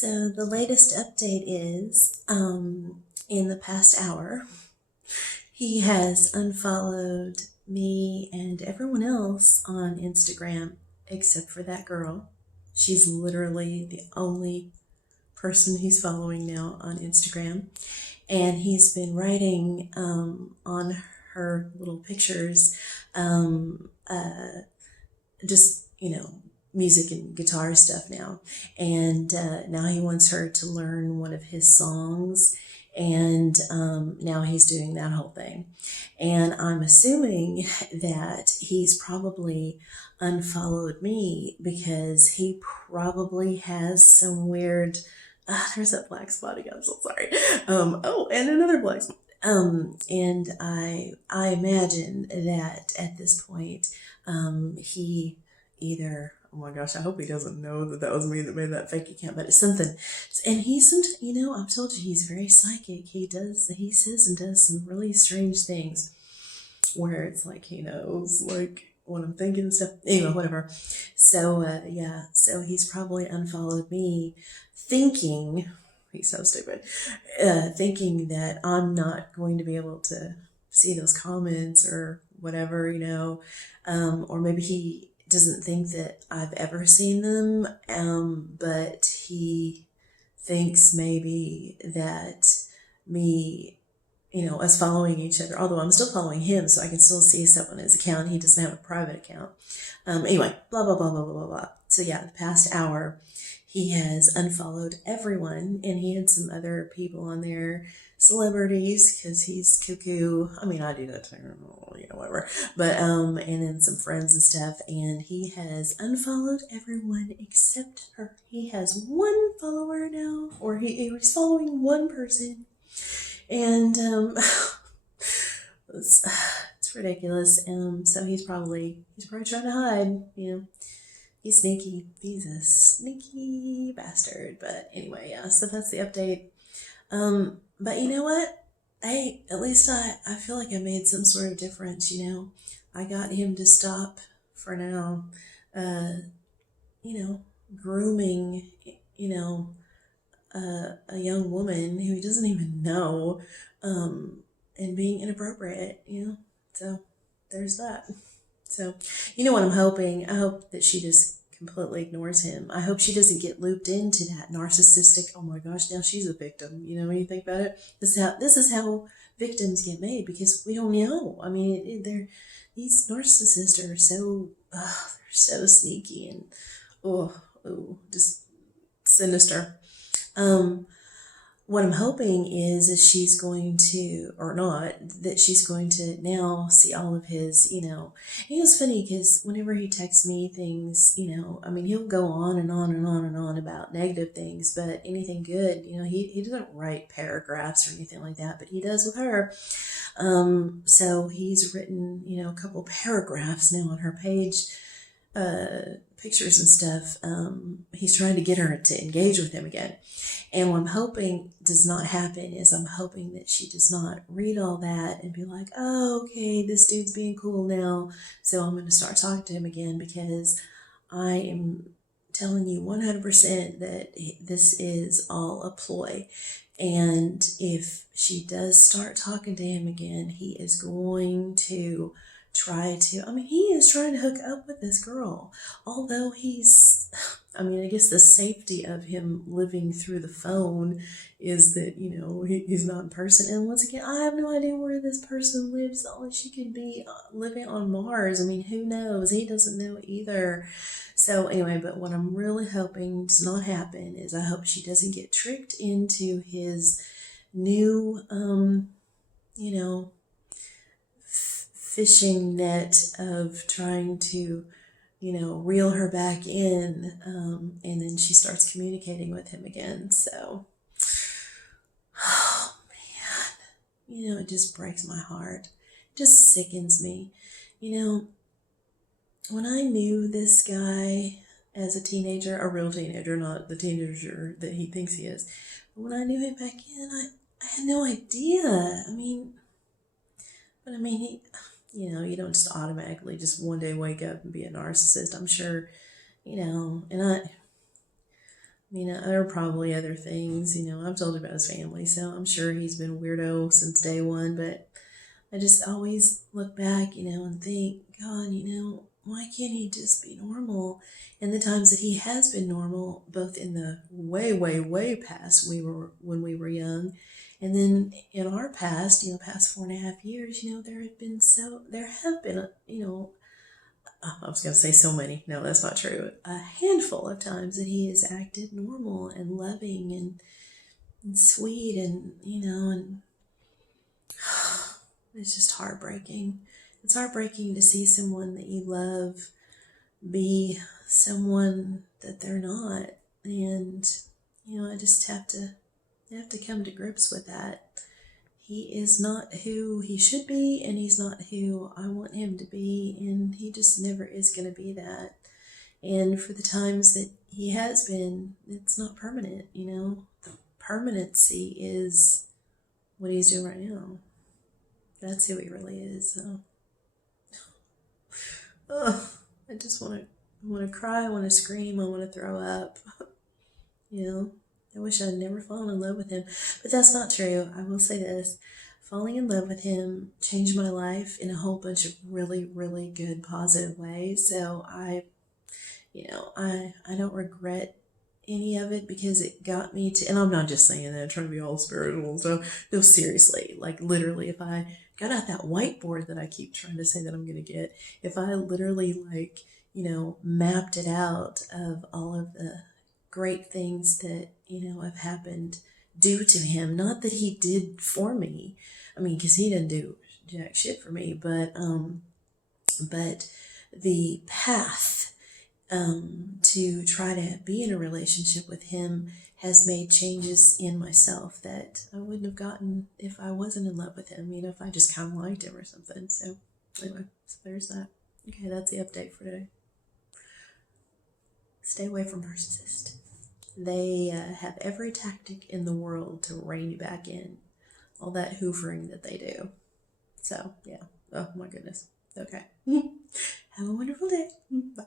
So the latest update is, in the past hour, he has unfollowed me and everyone else on Instagram except for that girl. She's literally the only person he's following now on Instagram. And he's been writing on her little pictures, just, music and guitar stuff now. And now he wants her to learn one of his songs. And now he's doing that whole thing. And I'm assuming that he's probably unfollowed me because he probably has some weird. There's that black spot again. I'm so sorry. Oh, and another black spot. And I imagine that at this point, he either, oh my gosh, I hope he doesn't know that that was me that made that fake account, but it's something. And he's, I've told you he's very psychic. He says and does some really strange things where it's like he knows, like, what I'm thinking and stuff. Anyway, whatever. So, yeah, so he's probably unfollowed me thinking, he's so stupid, thinking that I'm not going to be able to see those comments or whatever, or maybe he doesn't think that I've ever seen them, but he thinks maybe that me, us following each other, although I'm still following him, so I can still see stuff on his account. He doesn't have a private account. Anyway, blah, blah, blah, blah, blah, blah, blah. So yeah, the past hour, he has unfollowed everyone, and he had some other people on there, celebrities, because he's cuckoo. I mean, I do that too, whatever. But, and then some friends and stuff, and he has unfollowed everyone except her. He has one follower now, or he's following one person, and, it's ridiculous. So he's probably trying to hide, He's sneaky. He's a sneaky bastard. But anyway, yeah, so that's the update. But you know what? Hey, at least I feel like I made some sort of difference, I got him to stop for now, grooming, a young woman who he doesn't even know, and being inappropriate, So there's that. So, what I'm hoping? I hope that she just completely ignores him. I hope she doesn't get looped into that narcissistic, oh my gosh, now she's a victim. When you think about it, this is how victims get made, because we don't know. I mean, these narcissists are so, they're so sneaky and, just sinister. What I'm hoping is that she's going to, or not, that she's going to now see all of his, It was funny because whenever he texts me things, he'll go on and on and on and on about negative things, but anything good, he doesn't write paragraphs or anything like that, but he does with her. So he's written, a couple paragraphs now on her page, pictures and stuff. He's trying to get her to engage with him again. And what I'm hoping does not happen is I'm hoping that she does not read all that and be like, oh, okay, this dude's being cool now, so I'm going to start talking to him again, because I am telling you 100% that this is all a ploy. And if she does start talking to him again, he is going to he is trying to hook up with this girl, although I guess the safety of him living through the phone is that, he's not in person. And once again, I have no idea where this person lives. She could be living on Mars. Who knows? He doesn't know either. So anyway, but what I'm really hoping does not happen is I hope she doesn't get tricked into his new, fishing net of trying to, reel her back in, and then she starts communicating with him again. So, oh man, it just breaks my heart. It just sickens me. When I knew this guy as a teenager, a real teenager, not the teenager that he thinks he is, but when I knew him back in, I had no idea. He, you don't just automatically just one day wake up and be a narcissist. I'm sure, and there are probably other things. I've told you about his family, so I'm sure he's been a weirdo since day one. But I just always look back, and think, God, why can't he just be normal? And the times that he has been normal, both in the way, way, way past when we were young, and then in our past, past 4.5 years, there have been, I was going to say so many. No, that's not true. A handful of times that he has acted normal and loving and sweet and it's just heartbreaking. It's heartbreaking to see someone that you love be someone that they're not. And, I just have to come to grips with that. He is not who he should be, and he's not who I want him to be, and he just never is going to be that. And for the times that he has been, it's not permanent. The permanency is what he's doing right now. That's who he really is. So, I just want to cry. I want to scream. I want to throw up. I wish I'd never fallen in love with him, but that's not true. I will say this: falling in love with him changed my life in a whole bunch of really, really good, positive ways. So I don't regret any of it because it got me to, and I'm not just saying that, trying to be all spiritual and stuff. No, seriously, like literally, if I got out that whiteboard that I keep trying to say that I'm going to get, if I literally mapped it out of all of the great things that, have happened due to him, not that he did for me. I mean, because he didn't do jack shit for me, but the path to try to be in a relationship with him has made changes in myself that I wouldn't have gotten if I wasn't in love with him, if I just kind of liked him or something. So, anyway, so there's that. Okay, that's the update for today. Stay away from narcissists. They have every tactic in the world to rein you back in. All that hoovering that they do. So, yeah. Oh, my goodness. Okay. Have a wonderful day. Bye.